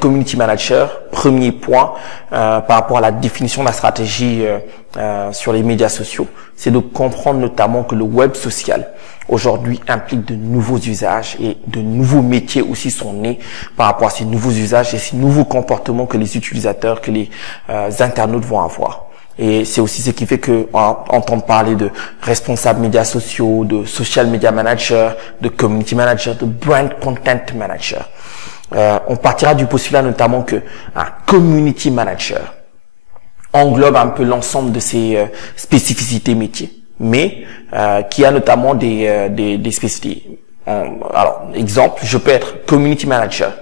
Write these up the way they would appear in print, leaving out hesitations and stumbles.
Community manager, premier point par rapport à la définition de la stratégie sur les médias sociaux, c'est de comprendre notamment que le web social aujourd'hui implique de nouveaux usages et de nouveaux métiers aussi sont nés par rapport à ces nouveaux usages et ces nouveaux comportements que les utilisateurs, que les internautes vont avoir. Et c'est aussi ce qui fait que on entend parler de responsables médias sociaux, de social media manager, de community manager, de brand content manager. On partira du postulat notamment que un community manager englobe un peu l'ensemble de ces spécificités métiers, mais qui a notamment des spécificités. Alors, exemple, je peux être community manager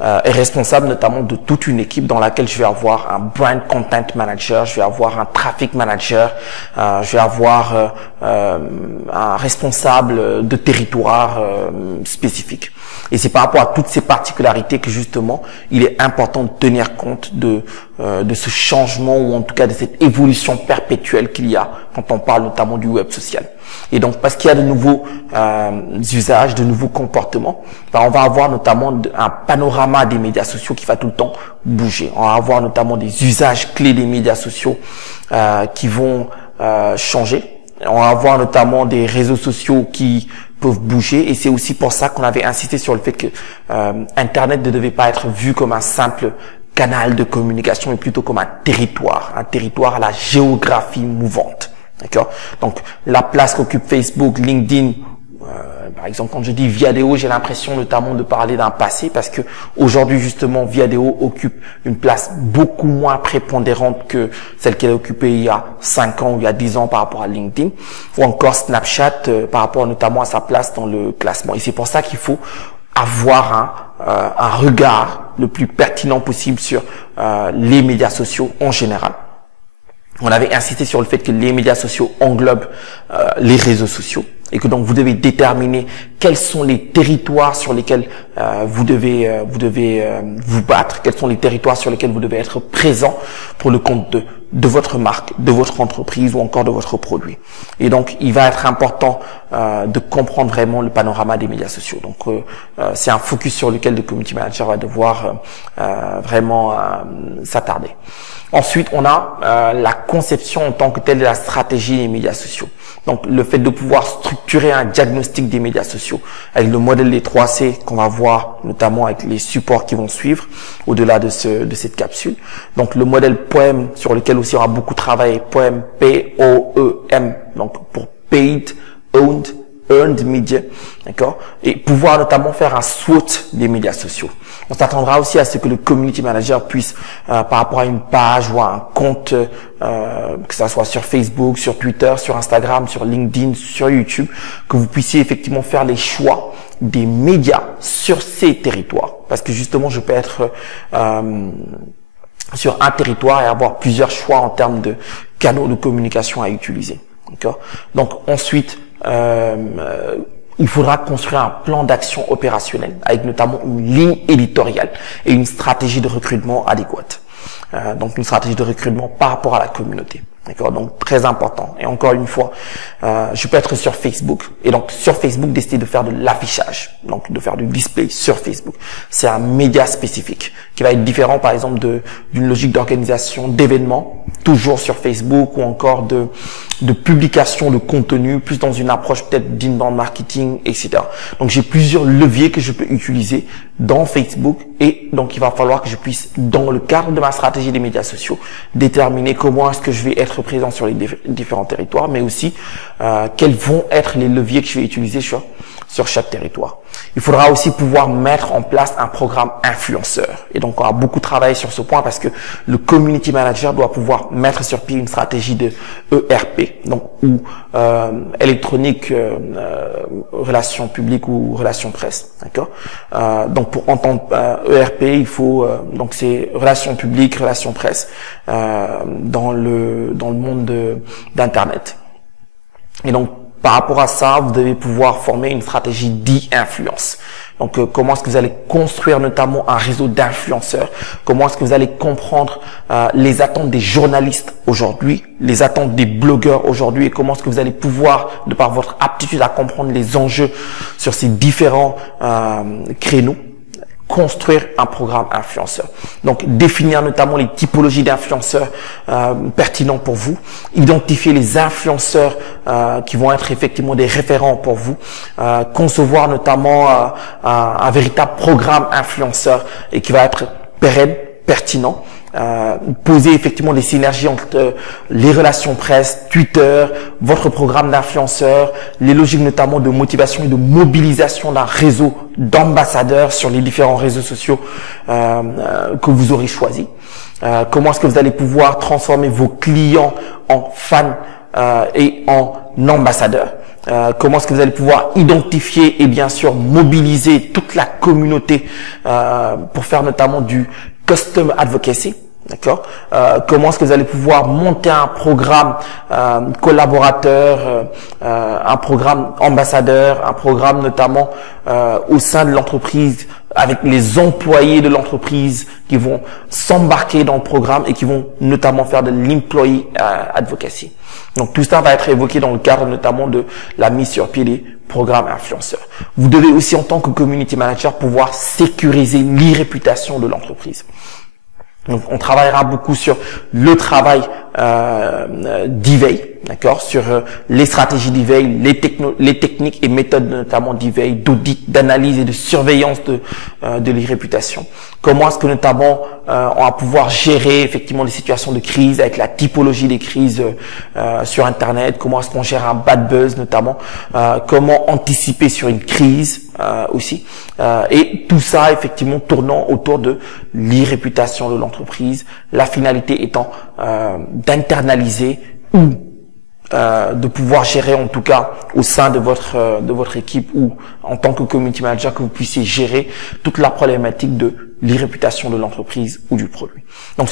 et responsable notamment de toute une équipe dans laquelle je vais avoir un brand content manager, je vais avoir un traffic manager, je vais avoir un responsable de territoire spécifique. Et c'est par rapport à toutes ces particularités que justement, il est important de tenir compte de ce changement ou en tout cas de cette évolution perpétuelle qu'il y a quand on parle notamment du web social. Et donc, parce qu'il y a de nouveaux usages, de nouveaux comportements, on va avoir notamment un panorama des médias sociaux qui va tout le temps bouger. On va avoir notamment des usages clés des médias sociaux qui vont changer. On va avoir notamment des réseaux sociaux qui peuvent bouger et c'est aussi pour ça qu'on avait insisté sur le fait que Internet ne devait pas être vu comme un simple canal de communication, mais plutôt comme un territoire à la géographie mouvante. D'accord? Donc, la place qu'occupe Facebook, LinkedIn, par exemple, quand je dis Viadeo, j'ai l'impression notamment de parler d'un passé parce que aujourd'hui, justement, Viadeo occupe une place beaucoup moins prépondérante que celle qu'elle a occupée il y a 5 ans ou il y a 10 ans par rapport à LinkedIn ou encore Snapchat par rapport notamment à sa place dans le classement. Et c'est pour ça qu'il faut avoir un regard le plus pertinent possible sur les médias sociaux en général. On avait insisté sur le fait que les médias sociaux englobent les réseaux sociaux et que donc vous devez déterminer quels sont les territoires sur lesquels vous devez vous battre, quels sont les territoires sur lesquels vous devez être présent pour le compte de votre marque, de votre entreprise ou encore de votre produit. Et donc, il va être important de comprendre vraiment le panorama des médias sociaux. Donc, c'est un focus sur lequel le community manager va devoir vraiment s'attarder. Ensuite, on a la conception en tant que telle de la stratégie des médias sociaux. Donc, le fait de pouvoir structurer un diagnostic des médias sociaux avec le modèle des 3C qu'on va voir notamment avec les supports qui vont suivre au-delà de cette capsule. Donc, le modèle POEM sur lequel aussi on a beaucoup travaillé, POEM, P-O-E-M, donc pour Paid, Owned, Earned Media, d'accord, et pouvoir notamment faire un SWOT des médias sociaux. On s'attendra aussi à ce que le community manager puisse, par rapport à une page ou à un compte, que ça soit sur Facebook, sur Twitter, sur Instagram, sur LinkedIn, sur YouTube, que vous puissiez effectivement faire les choix des médias sur ces territoires. Parce que justement, je peux être sur un territoire et avoir plusieurs choix en termes de canaux de communication à utiliser. D'accord. Donc ensuite, il faudra construire un plan d'action opérationnel avec notamment une ligne éditoriale et une stratégie de recrutement adéquate. Donc une stratégie de recrutement par rapport à la communauté. D'accord, donc très important. Et encore une fois, je peux être sur Facebook et donc sur Facebook décider de faire de l'affichage, donc de faire du display sur Facebook. C'est un média spécifique qui va être différent, par exemple, d'une logique d'organisation d'événements, toujours sur Facebook ou encore de publication de contenu, plus dans une approche peut-être d'inbound marketing, etc. Donc j'ai plusieurs leviers que je peux utiliser dans Facebook et donc il va falloir que je puisse, dans le cadre de ma stratégie des médias sociaux, déterminer comment est-ce que je vais être présent sur les différents territoires, mais aussi quels vont être les leviers que je vais utiliser sur chaque territoire. Il faudra aussi pouvoir mettre en place un programme influenceur. Et donc, on a beaucoup travaillé sur ce point parce que le community manager doit pouvoir mettre sur pied une stratégie de ERP, donc ou électronique, relations publiques ou relations presse. D'accord. Donc, pour entendre ERP, il faut donc c'est relations publiques, relations presse dans le monde d'internet. Et donc, par rapport à ça, vous devez pouvoir former une stratégie d'e-influence. Donc, comment est-ce que vous allez construire notamment un réseau d'influenceurs? Comment est-ce que vous allez comprendre les attentes des journalistes aujourd'hui, les attentes des blogueurs aujourd'hui, et comment est-ce que vous allez pouvoir, de par votre aptitude à comprendre les enjeux sur ces différents créneaux, construire un programme influenceur. Donc, définir notamment les typologies d'influenceurs pertinents pour vous, identifier les influenceurs qui vont être effectivement des référents pour vous, concevoir notamment un véritable programme influenceur et qui va être pérenne, pertinent. Poser effectivement des synergies entre les relations presse, Twitter, votre programme d'influenceur, les logiques notamment de motivation et de mobilisation d'un réseau d'ambassadeurs sur les différents réseaux sociaux que vous aurez choisis. Comment est-ce que vous allez pouvoir transformer vos clients en fans et en ambassadeurs. Comment est-ce que vous allez pouvoir identifier et bien sûr mobiliser toute la communauté pour faire notamment du custom advocacy. D'accord. Comment est-ce que vous allez pouvoir monter un programme collaborateur, un programme ambassadeur, un programme notamment au sein de l'entreprise avec les employés de l'entreprise qui vont s'embarquer dans le programme et qui vont notamment faire de l'employee advocacy. Donc tout ça va être évoqué dans le cadre notamment de la mise sur pied des programmes influenceurs. Vous devez aussi en tant que community manager pouvoir sécuriser l'e-réputation de l'entreprise. Donc, on travaillera beaucoup sur le travail d'e-veille, d'accord, sur les stratégies d'e-veille, les techniques et méthodes notamment d'e-veille, d'audit, d'analyse et de surveillance de l'e-réputation. Comment est-ce que notamment on va pouvoir gérer effectivement les situations de crise avec la typologie des crises sur Internet. Comment est-ce qu'on gère un bad buzz notamment. Comment anticiper sur une crise aussi. Et tout ça effectivement tournant autour de l'e-réputation de l'entreprise. La finalité étant d'internaliser ou de pouvoir gérer en tout cas au sein de votre équipe ou en tant que community manager que vous puissiez gérer toute la problématique de l'e-réputation de l'entreprise ou du produit. Donc